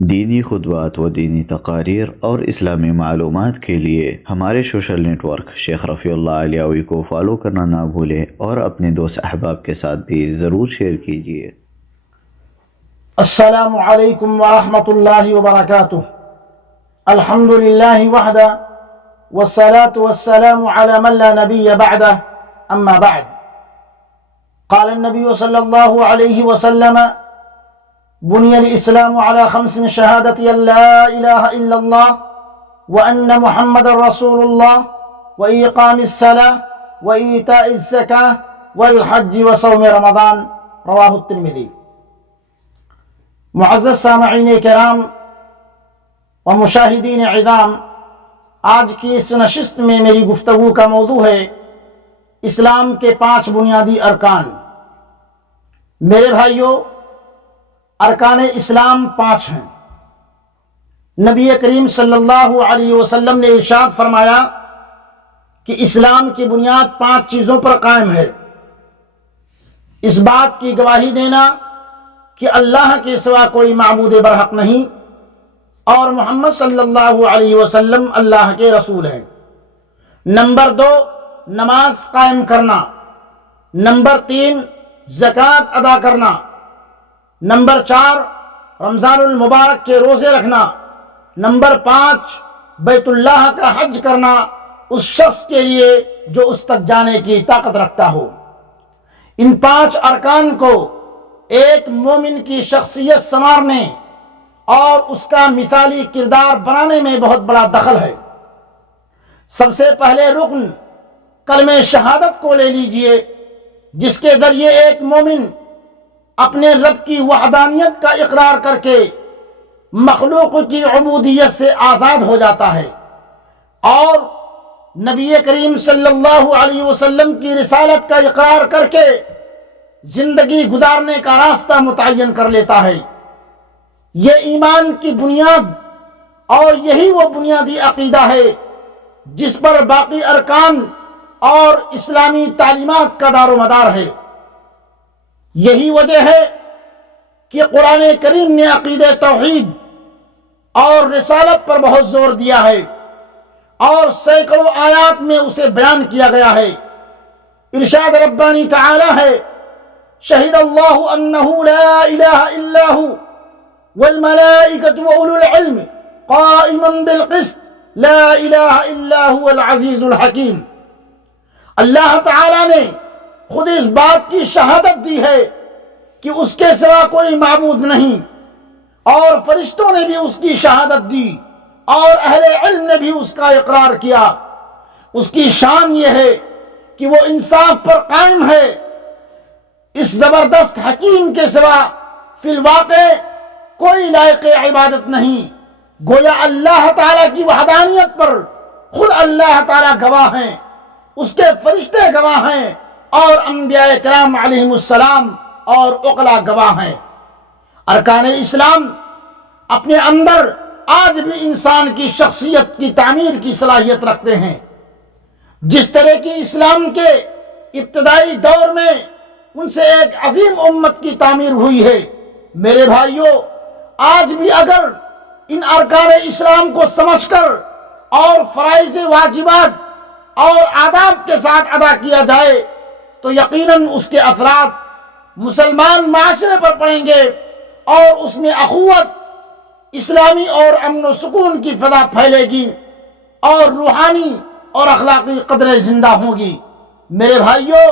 دینی خطبات و دینی تقاریر اور اسلامی معلومات کے لیے ہمارے سوشل نیٹ ورک شیخ رفیع اللہ علیوی کو فالو کرنا نہ بھولیں اور اپنے دوست احباب کے ساتھ بھی ضرور شیئر کیجیے۔ السلام علیکم ورحمۃ اللہ وبرکاتہ۔ الحمد للہ وحدہ والصلاة والسلام علی من لا نبی بعدہ، اما بعد۔ قال النبی صلی اللہ علیہ وسلم: بني الإسلام على 5 شهادة أن لا إله إلا الله وأن محمد رسول الله وإقام الصلاة وإيتاء الزكاة والحج وصوم رمضان، رواہ الترمذی۔ معزز سامعین کرام و مشاہدین عظام، آج کی اس نشست میں میری گفتگو کا موضوع ہے اسلام کے 5 بنیادی ارکان۔ میرے بھائیوں، ارکان اسلام 5 ہیں۔ نبی کریم صلی اللہ علیہ وسلم نے ارشاد فرمایا کہ اسلام کی بنیاد 5 چیزوں پر قائم ہے۔ اس بات کی گواہی دینا کہ اللہ کے سوا کوئی معبود برحق نہیں اور محمد صلی اللہ علیہ وسلم اللہ کے رسول ہیں۔ نمبر 2، نماز قائم کرنا۔ نمبر 3، زکوٰۃ ادا کرنا۔ نمبر 4، رمضان المبارک کے روزے رکھنا۔ نمبر 5، بیت اللہ کا حج کرنا اس شخص کے لیے جو اس تک جانے کی طاقت رکھتا ہو۔ ان 5 ارکان کو ایک مومن کی شخصیت سنوارنے اور اس کا مثالی کردار بنانے میں بہت بڑا دخل ہے۔ سب سے پہلے رکن کلمہ شہادت کو لے لیجئے، جس کے ذریعے ایک مومن اپنے رب کی وحدانیت کا اقرار کر کے مخلوق کی عبودیت سے آزاد ہو جاتا ہے اور نبی کریم صلی اللہ علیہ وسلم کی رسالت کا اقرار کر کے زندگی گزارنے کا راستہ متعین کر لیتا ہے۔ یہ ایمان کی بنیاد اور یہی وہ بنیادی عقیدہ ہے جس پر باقی ارکان اور اسلامی تعلیمات کا دار و مدار ہے۔ یہی وجہ ہے کہ قرآن کریم نے عقیدہ توحید اور رسالت پر بہت زور دیا ہے اور سینکڑوں آیات میں اسے بیان کیا گیا ہے۔ ارشاد ربانی تعالی ہے: شہد اللہ انہ لا الہ الا ہو والملائکۃ واولو العلم قائما بالقسط لا الہ الا هو العزیز الحکیم۔ اللہ تعالی نے خود اس بات کی شہادت دی ہے کہ اس کے سوا کوئی معبود نہیں، اور فرشتوں نے بھی اس کی شہادت دی اور اہل علم نے بھی اس کا اقرار کیا۔ اس کی شان یہ ہے کہ وہ انصاف پر قائم ہے۔ اس زبردست حکیم کے سوا فی الواقع کوئی لائق عبادت نہیں۔ گویا اللہ تعالیٰ کی وحدانیت پر خود اللہ تعالیٰ گواہ ہیں، اس کے فرشتے گواہ ہیں اور انبیاء کرام علیہم السلام اور عقلاء گواہ ہیں۔ ارکان اسلام اپنے اندر آج بھی انسان کی شخصیت کی تعمیر کی صلاحیت رکھتے ہیں۔ جس طرح کی اسلام کے ابتدائی دور میں ان سے ایک عظیم امت کی تعمیر ہوئی ہے، میرے بھائیوں، آج بھی اگر ان ارکان اسلام کو سمجھ کر اور فرائض واجبات اور آداب کے ساتھ ادا کیا جائے تو یقیناً اس کے اثرات مسلمان معاشرے پر پڑیں گے اور اس میں اخوت، اسلامی اور امن و سکون کی فضا پھیلے گی اور روحانی اور اخلاقی قدریں زندہ ہوں گی۔ میرے بھائیوں،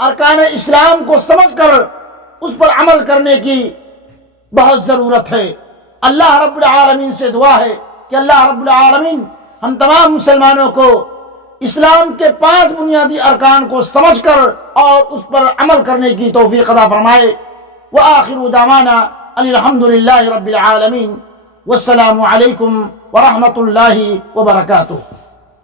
ارکان اسلام کو سمجھ کر اس پر عمل کرنے کی بہت ضرورت ہے۔ اللہ رب العالمین سے دعا ہے کہ اللہ رب العالمین ہم تمام مسلمانوں کو اسلام کے 5 بنیادی ارکان کو سمجھ کر اور اس پر عمل کرنے کی توفیق عطا فرمائے۔ وآخر دعوانا ان الحمد للہ رب العالمین، والسلام علیکم ورحمۃ اللہ وبرکاتہ۔